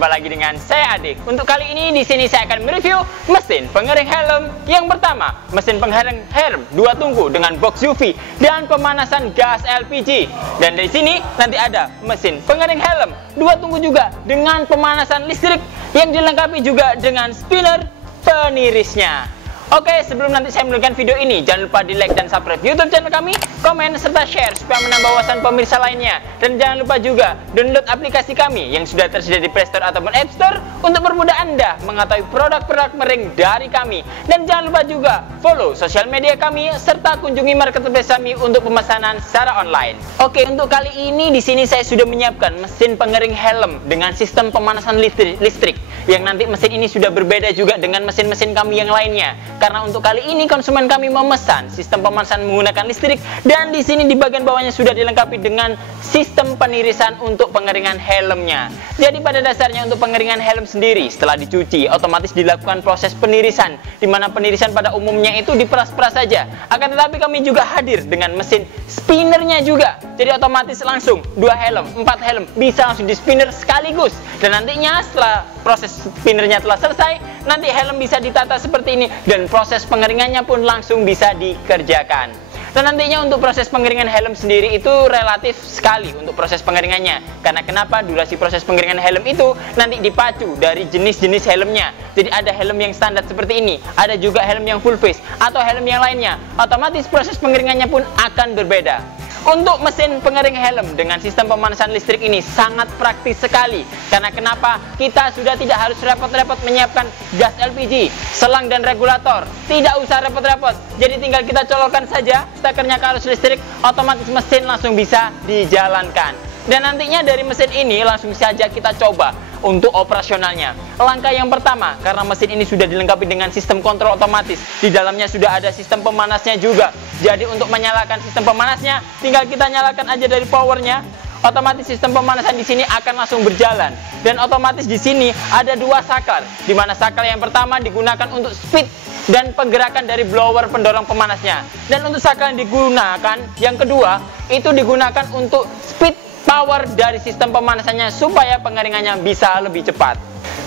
jumpa lagi dengan saya Adik. Untuk kali ini di sini saya akan mereview mesin pengering helm yang pertama, mesin pengering helm 2 tungku dengan box UV dan pemanasan gas LPG. Dan dari sini nanti ada mesin pengering helm 2 tungku juga dengan pemanasan listrik yang dilengkapi juga dengan spinner penirisnya. Oke, sebelum nanti saya menunjukkan video ini, jangan lupa di like dan subscribe YouTube channel kami, komen serta share supaya menambah wawasan pemirsa lainnya. Dan jangan lupa juga download aplikasi kami yang sudah tersedia di Play Store ataupun App Store untuk mempermudah Anda mengetahui produk-produk mering dari kami. Dan jangan lupa juga follow sosial media kami serta kunjungi marketplace kami untuk pemesanan secara online. Oke, untuk kali ini di sini saya sudah menyiapkan mesin pengering helm dengan sistem pemanasan listrik yang nanti mesin ini sudah berbeda juga dengan mesin-mesin kami yang lainnya. Karena untuk kali ini konsumen kami memesan sistem pemanasan menggunakan listrik dan di sini di bagian bawahnya sudah dilengkapi dengan sistem penirisan untuk pengeringan helmnya. Jadi pada dasarnya untuk pengeringan helm sendiri setelah dicuci otomatis dilakukan proses penirisan, di mana penirisan pada umumnya itu diperas-peras saja. Akan tetapi kami juga hadir dengan mesin spinnernya juga. Jadi otomatis langsung 2 helm, 4 helm bisa langsung di spinner sekaligus. Dan nantinya setelah proses spinnernya telah selesai, nanti helm bisa ditata seperti ini dan proses pengeringannya pun langsung bisa dikerjakan. Dan nantinya untuk proses pengeringan helm sendiri itu relatif sekali untuk proses pengeringannya. Karena kenapa? Durasi proses pengeringan helm itu nanti dipacu dari jenis-jenis helmnya. Jadi ada helm yang standar seperti ini, ada juga helm yang full face atau helm yang lainnya. Otomatis proses pengeringannya pun akan berbeda. Untuk mesin pengering helm dengan sistem pemanasan listrik ini sangat praktis sekali. Karena kenapa? Kita sudah tidak harus repot-repot menyiapkan gas LPG, selang dan regulator. Tidak usah repot-repot. Jadi tinggal kita colokkan saja stekernya ke arus listrik, otomatis mesin langsung bisa dijalankan. Dan nantinya dari mesin ini langsung saja kita coba untuk operasionalnya. Langkah yang pertama, karena mesin ini sudah dilengkapi dengan sistem kontrol otomatis, di dalamnya sudah ada sistem pemanasnya juga. Jadi untuk menyalakan sistem pemanasnya, tinggal kita nyalakan aja dari powernya. Otomatis sistem pemanasan di sini akan langsung berjalan. Dan otomatis di sini ada 2 saklar, di mana saklar yang pertama digunakan untuk speed dan penggerakan dari blower pendorong pemanasnya. Dan untuk saklar yang digunakan yang kedua itu digunakan untuk speed power dari sistem pemanasannya supaya pengeringannya bisa lebih cepat.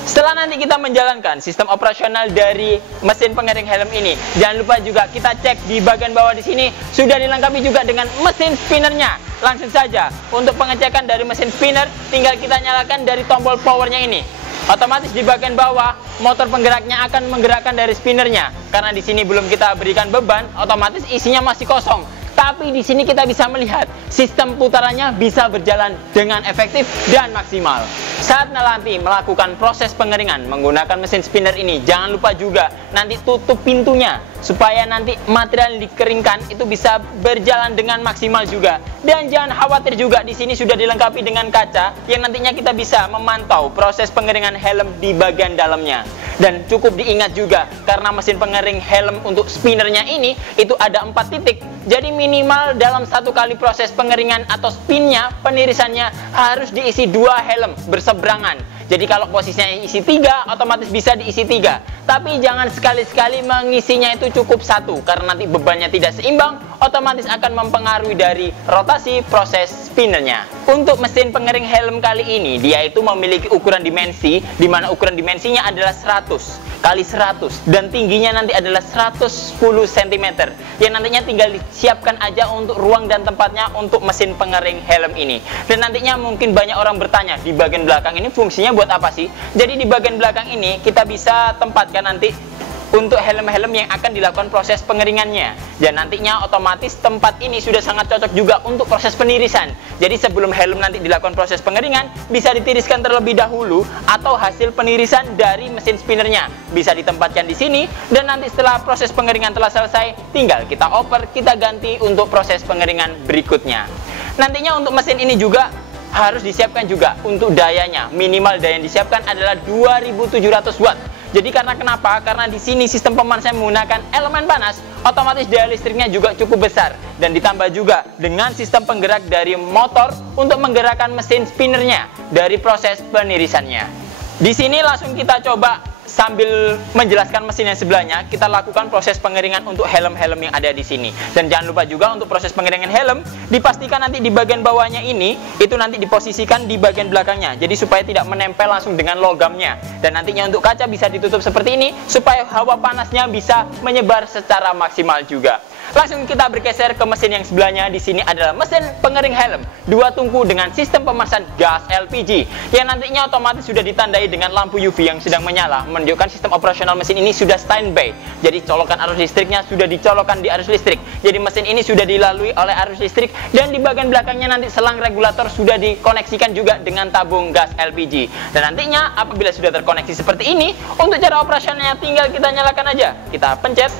Setelah nanti kita menjalankan sistem operasional dari mesin pengering helm ini, jangan lupa juga kita cek di bagian bawah di sini sudah dilengkapi juga dengan mesin spinnernya. Langsung saja untuk pengecekan dari mesin spinner, tinggal kita nyalakan dari tombol powernya ini. Otomatis di bagian bawah motor penggeraknya akan menggerakkan dari spinnernya. Karena di sini belum kita berikan beban, otomatis isinya masih kosong. Tapi di sini kita bisa melihat sistem putarannya bisa berjalan dengan efektif dan maksimal. Saat nanti melakukan proses pengeringan menggunakan mesin spinner ini, jangan lupa juga nanti tutup pintunya supaya nanti material yang dikeringkan itu bisa berjalan dengan maksimal juga. Dan jangan khawatir juga di sini sudah dilengkapi dengan kaca yang nantinya kita bisa memantau proses pengeringan helm di bagian dalamnya. Dan cukup diingat juga karena mesin pengering helm untuk spinnernya ini itu ada 4 titik. Jadi minimal dalam 1 kali proses pengeringan atau spinnya, penirisannya harus diisi 2 helm berseberangan. Jadi kalau posisinya isi 3, otomatis bisa diisi 3. Tapi jangan sekali-sekali mengisinya itu cukup 1, karena nanti bebannya tidak seimbang, otomatis akan mempengaruhi dari rotasi proses spinnernya. Untuk mesin pengering helm kali ini, dia itu memiliki ukuran dimensi, di mana ukuran dimensinya adalah 100 kali 100 dan tingginya nanti adalah 110 cm. Yang nantinya tinggal disiapkan aja untuk ruang dan tempatnya untuk mesin pengering helm ini. Dan nantinya mungkin banyak orang bertanya, di bagian belakang ini fungsinya buat apa sih? Jadi di bagian belakang ini kita bisa tempatkan nanti untuk helm-helm yang akan dilakukan proses pengeringannya. Dan nantinya otomatis tempat ini sudah sangat cocok juga untuk proses penirisan. Jadi sebelum helm nanti dilakukan proses pengeringan, bisa ditiriskan terlebih dahulu atau hasil penirisan dari mesin spinnernya bisa ditempatkan di sini. Dan nanti setelah proses pengeringan telah selesai, tinggal kita oper, kita ganti untuk proses pengeringan berikutnya. Nantinya untuk mesin ini juga harus disiapkan juga untuk dayanya. Minimal daya yang disiapkan adalah 2700 watt. Jadi karena kenapa? Karena di sini sistem pemanasan menggunakan elemen panas, otomatis daya listriknya juga cukup besar. Dan ditambah juga dengan sistem penggerak dari motor untuk menggerakkan mesin spinnernya dari proses penirisannya. Di sini langsung kita coba sambil menjelaskan mesin yang sebelahnya, kita lakukan proses pengeringan untuk helm-helm yang ada di sini. Dan jangan lupa juga untuk proses pengeringan helm, dipastikan nanti di bagian bawahnya ini, itu nanti diposisikan di bagian belakangnya. Jadi supaya tidak menempel langsung dengan logamnya. Dan nantinya untuk kaca bisa ditutup seperti ini, supaya hawa panasnya bisa menyebar secara maksimal juga. Langsung kita bergeser ke mesin yang sebelahnya. Di sini adalah mesin pengering helm 2 tungku dengan sistem pemanasan gas LPG yang nantinya otomatis sudah ditandai dengan lampu UV yang sedang menyala, menunjukkan sistem operasional mesin ini sudah standby. Jadi colokan arus listriknya sudah dicolokkan di arus listrik. Jadi mesin ini sudah dilalui oleh arus listrik, dan di bagian belakangnya nanti selang regulator sudah dikoneksikan juga dengan tabung gas LPG. Dan nantinya apabila sudah terkoneksi seperti ini, untuk cara operasionalnya tinggal kita nyalakan aja. Kita pencet,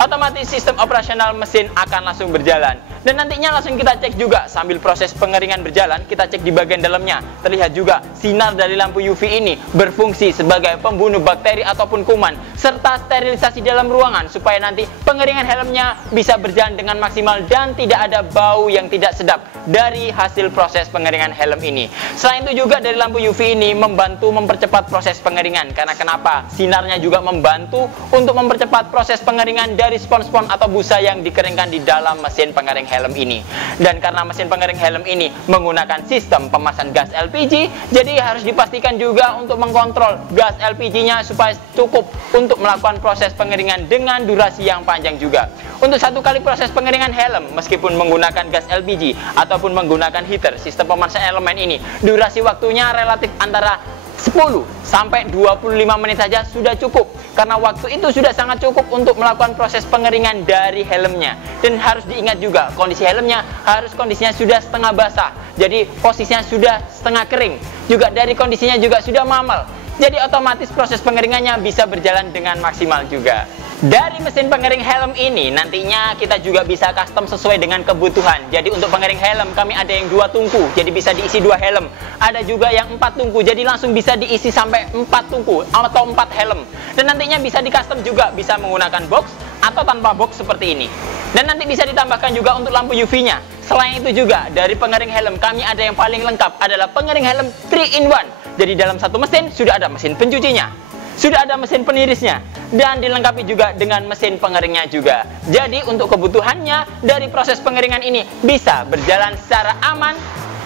otomatis sistem operasional mesin akan langsung berjalan. Dan nantinya langsung kita cek juga sambil proses pengeringan berjalan, kita cek di bagian dalamnya. Terlihat juga sinar dari lampu UV ini berfungsi sebagai pembunuh bakteri ataupun kuman, serta sterilisasi dalam ruangan supaya nanti pengeringan helmnya bisa berjalan dengan maksimal dan tidak ada bau yang tidak sedap dari hasil proses pengeringan helm ini. Selain itu juga dari lampu UV ini membantu mempercepat proses pengeringan. Karena kenapa? Sinarnya juga membantu untuk mempercepat proses pengeringan dari spon-spon atau busa yang dikeringkan di dalam mesin pengering helm ini. Dan karena mesin pengering helm ini menggunakan sistem pemanasan gas LPG, jadi harus dipastikan juga untuk mengkontrol gas LPG-nya supaya cukup untuk melakukan proses pengeringan dengan durasi yang panjang juga. Untuk 1 kali proses pengeringan helm, meskipun menggunakan gas LPG ataupun menggunakan heater, sistem pemanasan elemen ini, durasi waktunya relatif antara 10 sampai 25 menit saja sudah cukup. Karena waktu itu sudah sangat cukup untuk melakukan proses pengeringan dari helmnya. Dan harus diingat juga, kondisi helmnya harus kondisinya sudah setengah basah. Jadi posisinya sudah setengah kering. Juga dari kondisinya juga sudah mamal. Jadi otomatis proses pengeringannya bisa berjalan dengan maksimal juga. Dari mesin pengering helm ini nantinya kita juga bisa custom sesuai dengan kebutuhan. Jadi untuk pengering helm kami ada yang 2 tungku, jadi bisa diisi 2 helm. Ada juga yang 4 tungku, jadi langsung bisa diisi sampai 4 tungku atau 4 helm. Dan nantinya bisa di custom juga, bisa menggunakan box atau tanpa box seperti ini. Dan nanti bisa ditambahkan juga untuk lampu UV-nya. Selain itu juga dari pengering helm kami ada yang paling lengkap adalah pengering helm 3-in-1. Jadi dalam satu mesin sudah ada mesin pencucinya, sudah ada mesin penirisnya, dan dilengkapi juga dengan mesin pengeringnya juga. Jadi untuk kebutuhannya dari proses pengeringan ini bisa berjalan secara aman,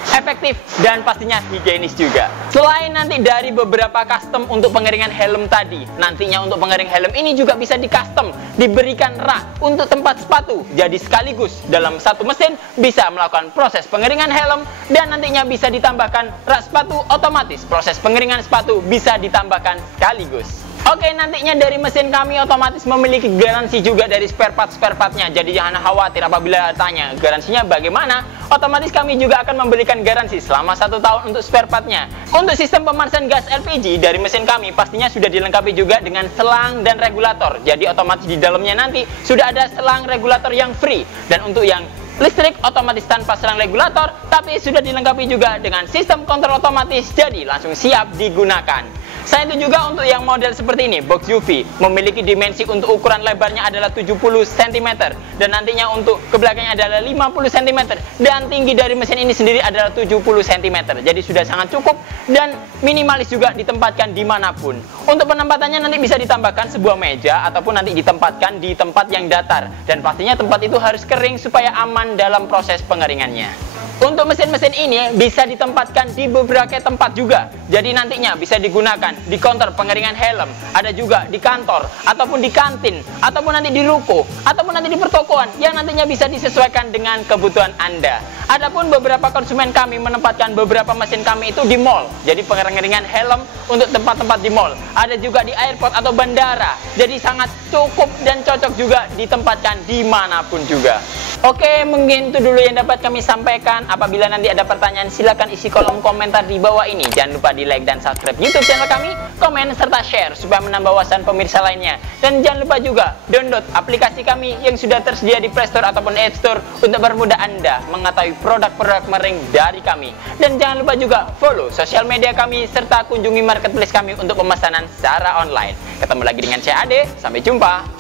efektif, dan pastinya higienis juga. Selain nanti dari beberapa custom untuk pengeringan helm tadi, nantinya untuk pengering helm ini juga bisa di custom, diberikan rak untuk tempat sepatu. Jadi sekaligus dalam satu mesin bisa melakukan proses pengeringan helm, dan nantinya bisa ditambahkan rak sepatu, otomatis proses pengeringan sepatu bisa ditambahkan sekaligus. Oke, nantinya dari mesin kami otomatis memiliki garansi juga dari spare part-nya. Jadi jangan khawatir apabila tanya garansinya bagaimana. Otomatis kami juga akan memberikan garansi selama 1 tahun untuk spare part-nya. Untuk sistem pemanasan gas LPG dari mesin kami pastinya sudah dilengkapi juga dengan selang dan regulator. Jadi otomatis di dalamnya nanti sudah ada selang regulator yang free. Dan untuk yang listrik otomatis tanpa selang regulator, tapi sudah dilengkapi juga dengan sistem kontrol otomatis, jadi langsung siap digunakan. Selain itu juga untuk yang model seperti ini, box UV memiliki dimensi untuk ukuran lebarnya adalah 70 cm, dan nantinya untuk ke belakangnya adalah 50 cm, dan tinggi dari mesin ini sendiri adalah 70 cm. Jadi sudah sangat cukup dan minimalis juga ditempatkan dimanapun. Untuk penempatannya nanti bisa ditambahkan sebuah meja ataupun nanti ditempatkan di tempat yang datar, dan pastinya tempat itu harus kering supaya aman dalam proses pengeringannya. Untuk mesin-mesin ini bisa ditempatkan di beberapa tempat juga. Jadi nantinya bisa digunakan di counter pengeringan helm, ada juga di kantor, ataupun di kantin, ataupun nanti di ruko, ataupun nanti di pertokoan yang nantinya bisa disesuaikan dengan kebutuhan Anda. Adapun beberapa konsumen kami menempatkan beberapa mesin kami itu di mall. Jadi pengeringan helm untuk tempat-tempat di mall. Ada juga di airport atau bandara. Jadi sangat cukup dan cocok juga ditempatkan dimanapun juga. Oke, mungkin itu dulu yang dapat kami sampaikan. Apabila nanti ada pertanyaan, silakan isi kolom komentar di bawah ini. Jangan lupa di like dan subscribe YouTube channel kami, komen serta share supaya menambah wawasan pemirsa lainnya. Dan jangan lupa juga download aplikasi kami yang sudah tersedia di Play Store ataupun App Store untuk mempermudah Anda mengetahui produk-produk mering dari kami. Dan jangan lupa juga follow sosial media kami serta kunjungi marketplace kami untuk pemesanan secara online. Ketemu lagi dengan saya Ade, sampai jumpa.